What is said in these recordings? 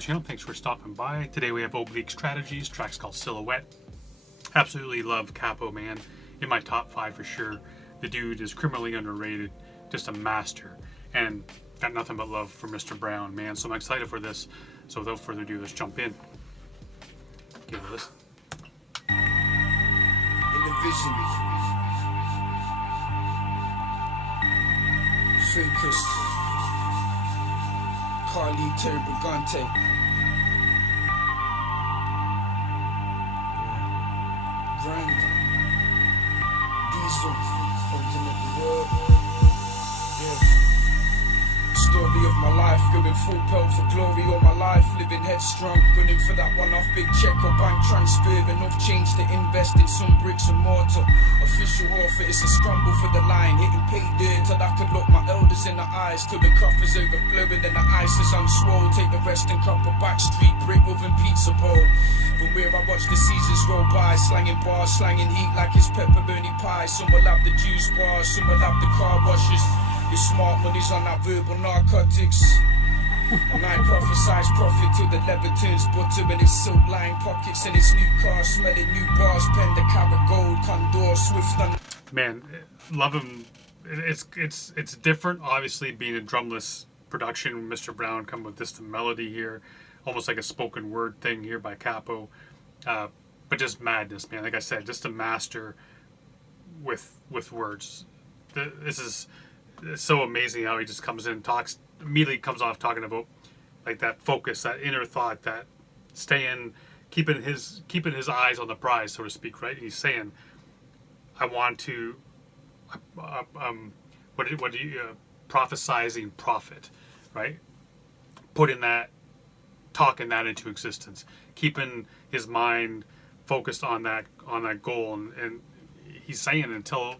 the channel. Thanks for stopping by. Today we have Oblique Strategies. Track's called Silhouette. Absolutely love Cappo, man. In my top 5 for sure. The dude is criminally underrated. Just a master. And got nothing but love for Mr. Brown, man. So I'm excited for this. So without further ado, let's jump in. Give it a listen. In the vision, focus, Carly Turbogante, Grand, Diesel, ultimate world, yeah. Story of my life, going full pelt for glory all my life, living headstrong, gunning for that one-off big check or bank transfer, enough change to invest in some bricks and mortar. Official offer, it's a scramble for the line, hitting pay dirt till I could look my elders in the eyes, till the cup is overflowing and the ice is unswole. Take the rest and cup of back street brick oven pizza bowl. From where I watch the seasons roll by, slanging bars, slanging heat like it's pepperoni pie. Some will have the juice bars, some will have the car washes. Your smart money's on that verbal narcotics. And I prophesize profit till the leather turns butter in its silk lined pockets and its new car smelling new bars, pen the carat gold, condor, swift on. Man, love him. It's different, obviously, being a drumless production. Mr. Brown come with this melody here, almost like a spoken word thing here by Cappo. But just madness, man. Like I said, just a master with words. This is. It's so amazing how he just comes in, talks, immediately comes off talking about like that focus, that inner thought, that keeping his eyes on the prize, so to speak, right? And he's saying, I want to, prophesizing profit, right? Putting that, talking that into existence, keeping his mind focused on that goal, and he's saying until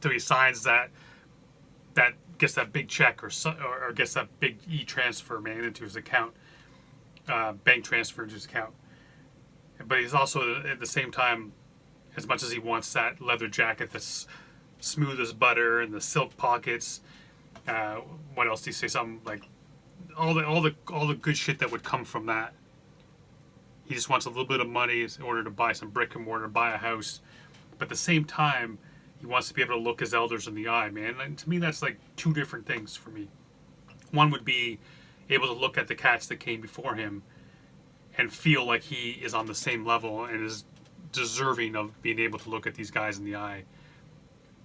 he signs that gets that big check or gets that big e-transfer, man, into his account, bank transfer into his account. But he's also at the same time, as much as he wants that leather jacket that's smooth as butter and the silk pockets, what else do you say? Something like all the good shit that would come from that. He just wants a little bit of money in order to buy some brick and mortar, buy a house. But at the same time, he wants to be able to look his elders in the eye, man. And to me, that's like two different things for me. One would be able to look at the cats that came before him and feel like he is on the same level and is deserving of being able to look at these guys in the eye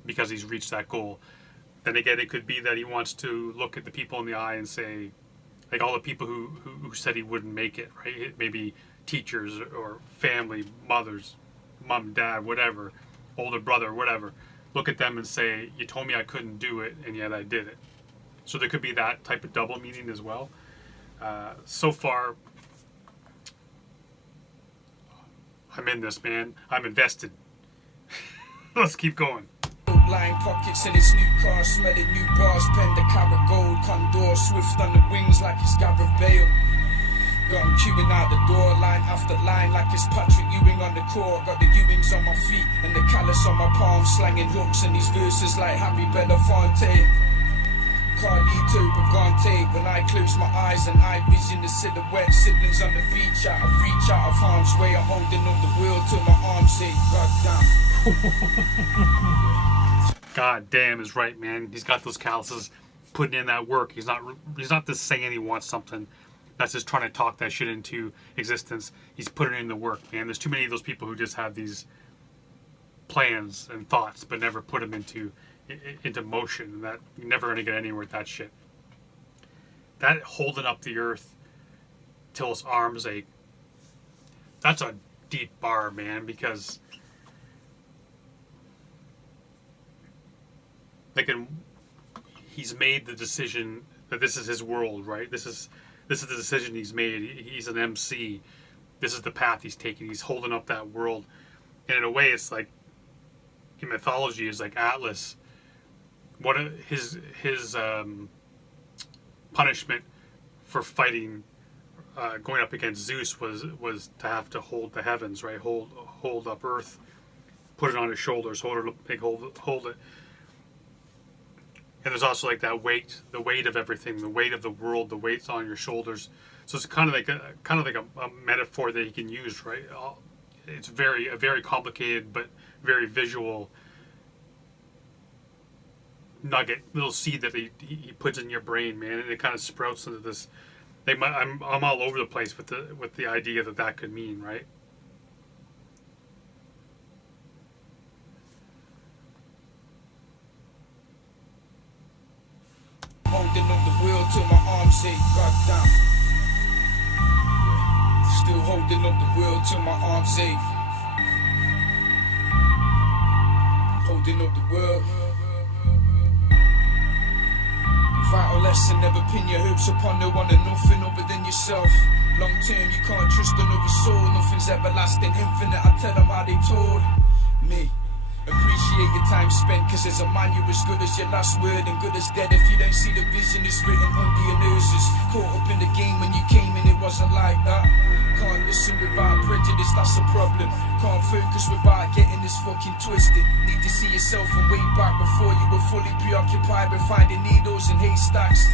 because he's reached that goal. Then again, it could be that he wants to look at the people in the eye and say, like all the people who said he wouldn't make it, right? Maybe teachers or family, mothers, mom, dad, whatever, older brother, whatever. Look at them and say, you told me I couldn't do it, and yet I did it. So there could be that type of double meaning as well. So far, I'm in this, man. I'm invested. Let's keep going. Lying pockets in its new car, smelling new bars, pen the carat gold, condor, swift on the wings like it's Gareth Bale. Got him queuing out the door, line after line, like it's Patrick Ewing on the court. Got the Ewings on my feet and the callus on my palms, slanging hooks in these verses like Harry Belafonte. Carlito Brigante, when I close my eyes and I vision the silhouette, siblings on the beach, out of reach, out of harm's way. I'm holding on the wheel till my arms say, God damn. God damn is right, man. He's got those calluses, putting in that work. He's not just saying he wants something. That's just trying to talk that shit into existence. He's putting in the work, man. There's too many of those people who just have these plans and thoughts, but never put them into motion. And that you're never going to get anywhere with that shit. That holding up the earth till his arms ache. That's a deep bar, man, because he's made the decision that this is his world, right? This is the decision he's made. He's an MC. This is the path he's taking. He's holding up that world. And in a way, it's like, in mythology, is like Atlas. What his punishment for fighting, going up against Zeus was to have to hold the heavens, right? Hold up Earth, put it on his shoulders, hold it. and there's also like that weight, the weight of everything, the weight of the world, the weight's on your shoulders. So it's kind of like a metaphor that he can use, right? It's a very complicated but very visual nugget, little seed that he puts in your brain, man, and it kind of sprouts into this. I'm all over the place with the idea that could mean, right? Holding up the wheel till my arms ache, goddamn. Still holding up the wheel till my arms ache. Holding up the wheel. Vital lesson, never pin your hopes upon no one and nothing other than yourself. Long term, you can't trust another soul. Nothing's everlasting, infinite. I tell them how they told me. Appreciate your time spent, cause as a man you're as good as your last word and good as dead. If you don't see the vision, it's written under your noses. Caught up in the game when you came in, it wasn't like that. Can't listen without prejudice, that's a problem. Can't focus without getting this fucking twisted. Need to see yourself and way back before you were fully preoccupied with finding needles in haystacks.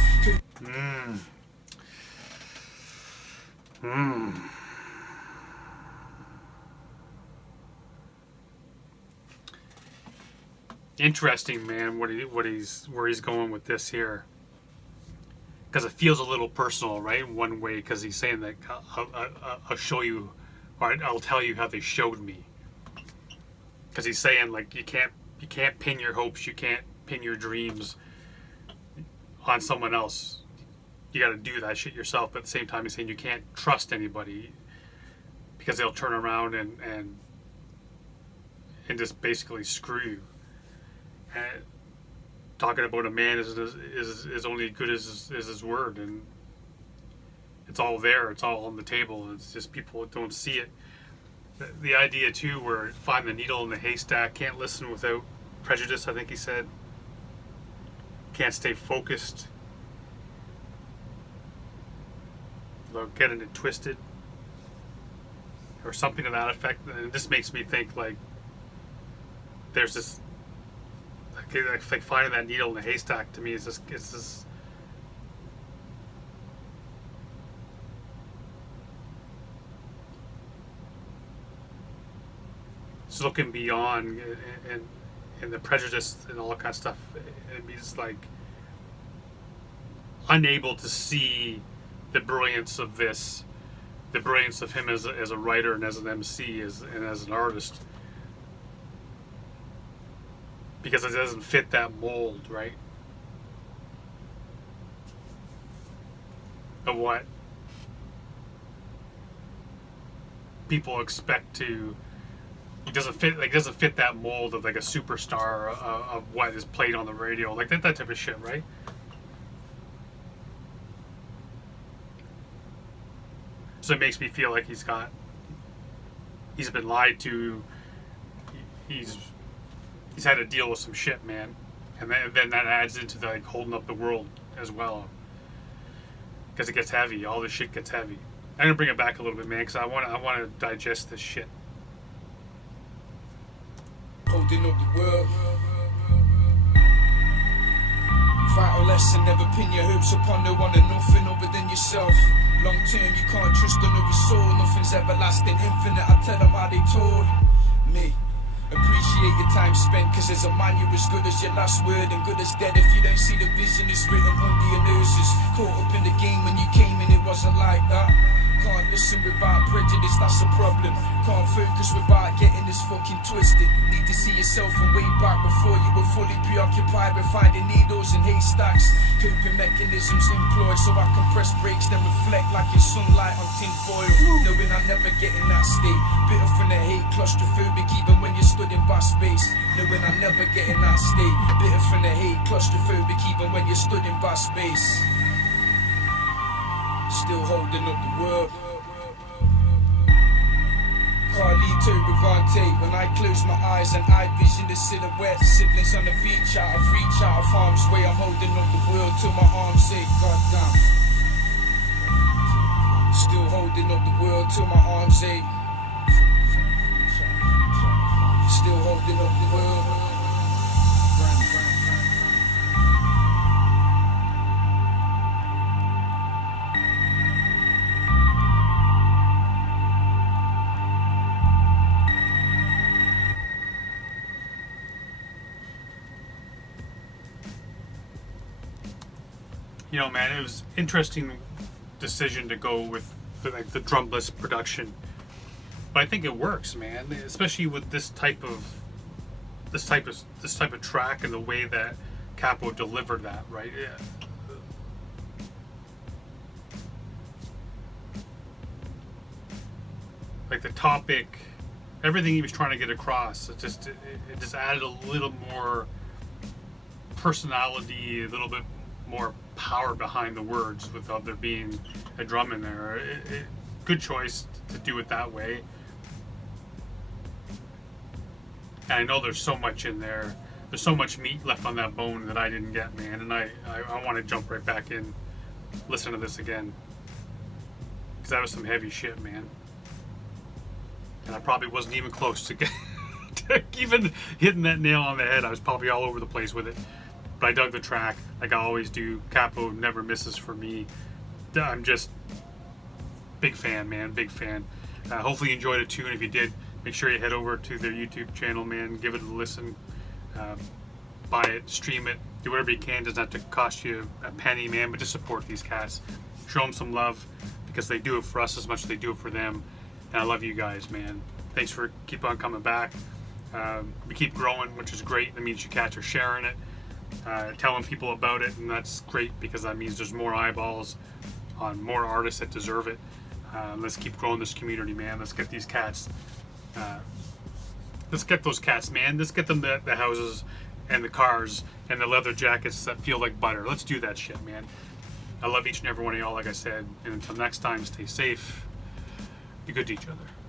Interesting, man, where he's going with this here, because it feels a little personal, right? In one way, because he's saying that I'll show you, or I'll tell you how they showed me. Because he's saying like you can't pin your hopes, you can't pin your dreams on someone else. You got to do that shit yourself. But at the same time, he's saying you can't trust anybody because they'll turn around and just basically screw you. Talking about a man is only good as his word, and it's all there, it's all on the table. It's just people don't see it. The idea too, where find the needle in the haystack, can't listen without prejudice. I think he said, can't stay focused without getting it twisted, or something to that effect. And this makes me think like there's this. Like finding that needle in the haystack to me is just it's looking beyond and the prejudice and all that kind of stuff. It means like unable to see the brilliance of this, the brilliance of him as a writer and as an MC and as an artist. Because it doesn't fit that mold, right? Of what people expect to. It doesn't fit that mold of like a superstar of what is played on the radio, like that type of shit, right? So it makes me feel like he's been lied to. He's had to deal with some shit, man, and then that adds into the like holding up the world as well, because it gets heavy. All this shit gets heavy. I'm gonna bring it back a little bit, man, because I want to digest this shit. Holding up the world. Vital lesson, never pin your hopes upon no one and nothing other than yourself. Long term, you can't trust another soul. Nothing's everlasting, infinite. I tell them how they told me. Appreciate your time spent, cause as a man you're as good as your last word and good as dead. If you don't see the vision, it's written under your noses. Caught up in the game when you came in, it wasn't like that. Can't listen without prejudice, that's a problem. Can't focus without getting this fucking twisted. Need to see yourself and way back before you were fully preoccupied with finding needles in haystacks. Coping mechanisms employed so I can press brakes, then reflect like it's sunlight on tin foil. Knowing I never get in that state. Bitter from the hate, claustrophobic even when you're stood in vast space. Knowing I never get in that state. Bitter from the hate, claustrophobic even when you're stood in vast space. Still holding up the world. Carlito Brigante. When I close my eyes and I vision the silhouette. Siblings on the beach, out of reach, out of harm's way. I'm holding up the world till my arms ache. Goddamn. Still holding up the world till my arms ache. Still holding up the world. you know, man, it was interesting decision to go with the drumless production, but I think it works, man. Especially with this type of track and the way that Cappo delivered that, right? Yeah. Like the topic, everything he was trying to get across, it just added a little more personality, a little bit more power behind the words without there being a drum in there. Good choice to do it that way. And I know there's so much in there. There's so much meat left on that bone that I didn't get, man. And I want to jump right back in, listen to this again, because that was some heavy shit, man. And I probably wasn't even close to even hitting that nail on the head. I was probably all over the place with it. But I dug the track, like I always do. Cappo never misses for me. I'm just big fan, man. Big fan. Hopefully you enjoyed it too. And if you did, make sure you head over to their YouTube channel, man. Give it a listen. Buy it, stream it, do whatever you can. Doesn't have to cost you a penny, man. But just support these cats. Show them some love, because they do it for us as much as they do it for them. And I love you guys, man. Thanks for keep on coming back. We keep growing, which is great. That means you cats are sharing it, telling people about it, and that's great, because that means there's more eyeballs on more artists that deserve it. Let's keep growing this community, man. Let's get these cats. Let's get those cats, man. Let's get them the houses and the cars and the leather jackets that feel like butter. Let's do that shit, man. I love each and every one of y'all, like I said. And until next time, stay safe. Be good to each other.